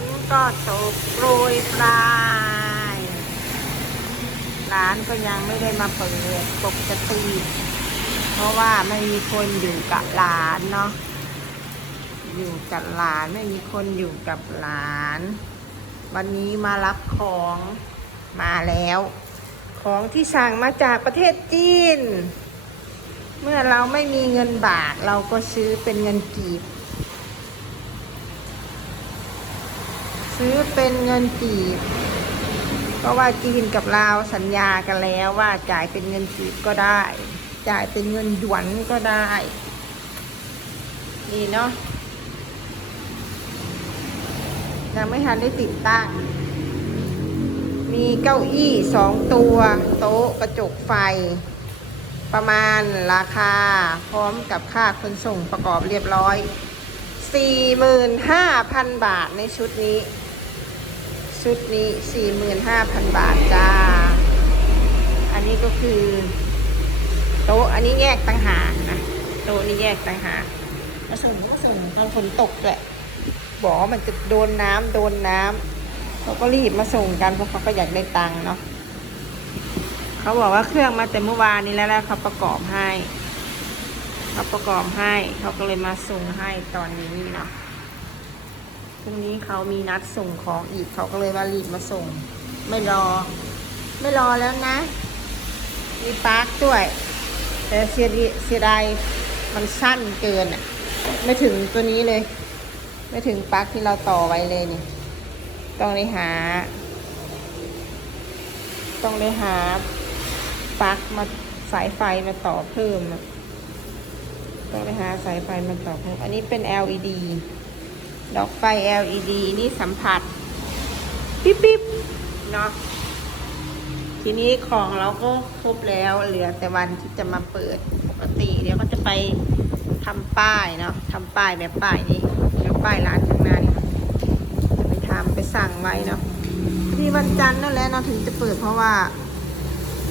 นก็ตกโปรยปลายร้านก็ยังไม่ได้มาเปิดปกติเพราะว่าไม่มีคนอยู่กับหลานเนาะอยู่กับหลานไม่มีคนอยู่กับหลาน วันนี้มารับของมาแล้ว ของที่สั่งมาจากประเทศจีน เมื่อเราไม่มีเงินบาทเราก็ซื้อเป็นเงินกีบ ซื้อเป็นเงินกีบ เพราะว่าจีนกับลาวสัญญากันแล้วว่าจ่ายเป็นเงินกีบก็ได้ จ่ายเป็นเงินหยวนก็ได้นี่เนาะยังไม่ทันได้ติดตั้ง มีเก้าอี้สองตัว โต๊ะกระจกไฟ ประมาณราคาพร้อมกับค่าขนส่งประกอบเรียบร้อย 45,000 บาทในชุดนี้ ชุดนี้45,000บาทจ้า อันนี้ก็คือ โต๊ะอันนี้แยกต่างหากนะโต๊ะนี้แยกต่างหากมาส่งก็ส่งตอนฝนตกแหละบอกว่ามันจะโดนน้ำโดนน้ำเขาก็รีบมาส่งกันเพราะเขาก็อยากได้ตังค์เนาะเขาบอกว่าเครื่องมาแต่เมื่อวานนี้แล้วแล้วเขาประกอบให้เขาประกอบให้เขาก็เลยมาส่งให้ตอนนี้เนาะ พรุ่งนี้เขามีนัดส่งของอีกเขาก็เลยว่ารีบมาส่ง ไม่รอ ไม่รอแล้วนะ มีปาร์คด้วย แต่เสียดีเสียดายมันสั้นเกินอะ ไม่ถึงตัวนี้เลย ไม่ถึงปลั๊กที่เราต่อไว้เลยนี่ ต้องได้หา ต้องได้หาปลั๊กมาสายไฟมาต่อเพิ่มอะต้องได้หาสายไฟมาต่อเพิ่มอันนี้เป็น LED ดอกไฟ LED นี่สัมผัส ปิ๊บปิ๊บเนาะทีนี้ของเราก็ครบแล้วเหลือแต่วันที่จะมาเปิดปกติ เดี๋ยวก็จะไปทำป้ายเนาะทำป้ายแบบป้ายนี้แบบป้ายร้านข้างหน้านี่จะไปทำไปสั่งไว้เนาะที่วันจันทร์นั่นแหละเนาะถึงจะเปิดเพราะว่า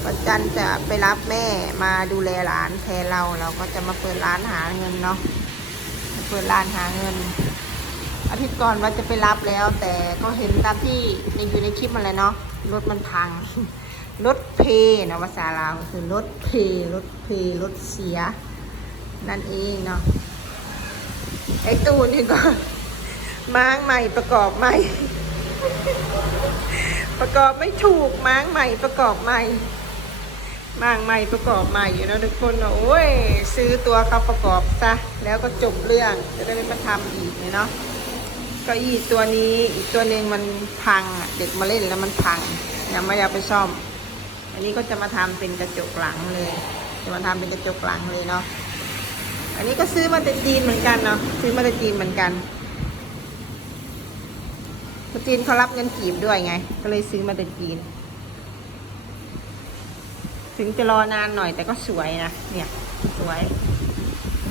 วันจันทร์จะไปรับแม่มาดูแลร้านแทนเราเราก็จะมาเปิดร้านหาเงินเนาะเปิดร้านหาเงิน อาทิตย์ก่อนว่าจะไปรับแล้ว แต่ก็เห็นตามที่ในอยู่ในคลิปมันเลยเนาะรถมันพัง รถเพเนาะภาษาลาวคือรถเพรถเพรถเสีย นั่นเองเนาะไอตูนนี่ก็ม้างใหม่ประกอบใหม่ ประกอบไม่ถูกม้างใหม่ประกอบใหม่ม้างใหม่ประกอบใหม่อยู่นะทุกคนเนาะโอ้ยซื้อตัวเขาประกอบซะแล้วก็จบเรื่องจะได้ไม่มาทำอีกเลยเนาะ เก็อีตัวนี้อีกตัวหนึ่งมันพังเด็กมาเล่นแล้วมันพังยังไม่เอาไปซ่อม อันนี้ก็จะมาทำเป็นกระจกหลังเลย จะมาทำเป็นกระจกหลังเลยเนาะอันนี้ก็ซื้อมาแต่จีนเหมือนกันเนาะซื้อมาแต่จีนเหมือนกันจีนเขารับเงินกีบด้วยไง ก็เลยซื้อมาแต่จีน ถึงจะรอนานหน่อยแต่ก็สวยนะเนี่ย สวย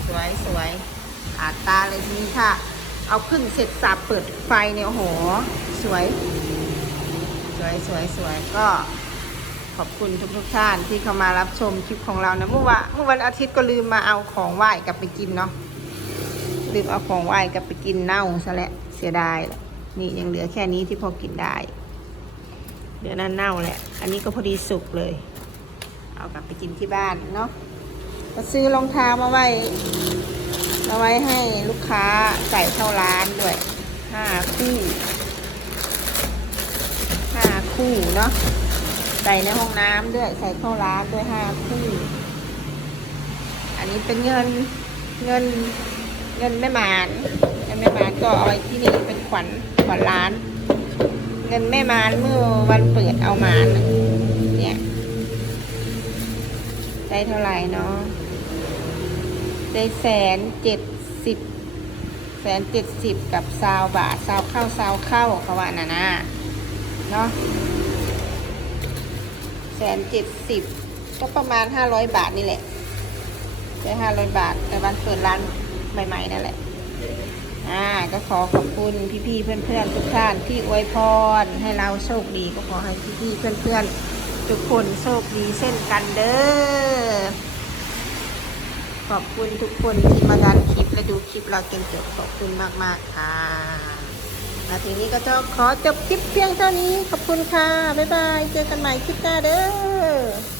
สวยสวยอาตาเลยทีนี้ค่ะ เอาขึ้นเสร็จสับเปิดไฟเนี่ยโอ้โห สวย สวยสวยสวยก็ขอบคุณทุกทุกท่านที่เข้ามารับชมคลิปของเรานะเมื่อวานเมื่อวันอาทิตย์ก็ลืมมาเอาของไหว้กลับไปกินเนาะลืมเอาของไหว้กลับไปกินเน่าซะแล้วเสียดายแหละนี่ยังเหลือแค่นี้ที่พอกินได้เหลือนั่นเน่าแหละ อันนี้ก็พอดีสุกเลย เอากลับไปกินที่บ้านเนาะก็ซื้อรองเท้ามาไว้ มาไว้ให้ลูกค้าใส่เข้าร้านด้วยห้าคู่ห้าคู่เนาะใส่ในห้องน้ำด้วยใส่เข้าร้านด้วยห้าคู่ อันนี้เป็นเงินเงินเงินแม่หมานเงินแม่หมานก็เอาไว้ที่นี่เป็นขวัญขวัญร้าน เงินแม่มานเมื่อวันเปิดเอามานเนี่ยได้เท่าไหร่เนาะ ได้แสนเจ็ดสิบแสนเจ็ดสิบกับซาวบาทซาวเข้าซาวเข้าเขาว่าน่ะนะเนาะแสนเจ็ดสิบก็ประมาณห้าร้อยบาทนี่แหละได้ห้าร้อยบาทแต่วันเปิดร้านใหม่ๆนั่นแหละอ่าก็ขอขอบคุณพี่ๆเพื่อนๆทุกท่านที่อวยพรให้เราโชคดีก็ขอให้พี่ๆเพื่อนๆทุกคนโชคดีเช่นกันเด้อ ขอบคุณทุกคนที่มาดันคลิปและดูคลิปเราจนจบขอบคุณมาก ๆ ค่ะอะทีนี้ก็จะขอจบคลิปเพียงเท่านี้ ขอบคุณค่ะ บ๊ายบาย เจอกันใหม่คลิปหน้าเด้อ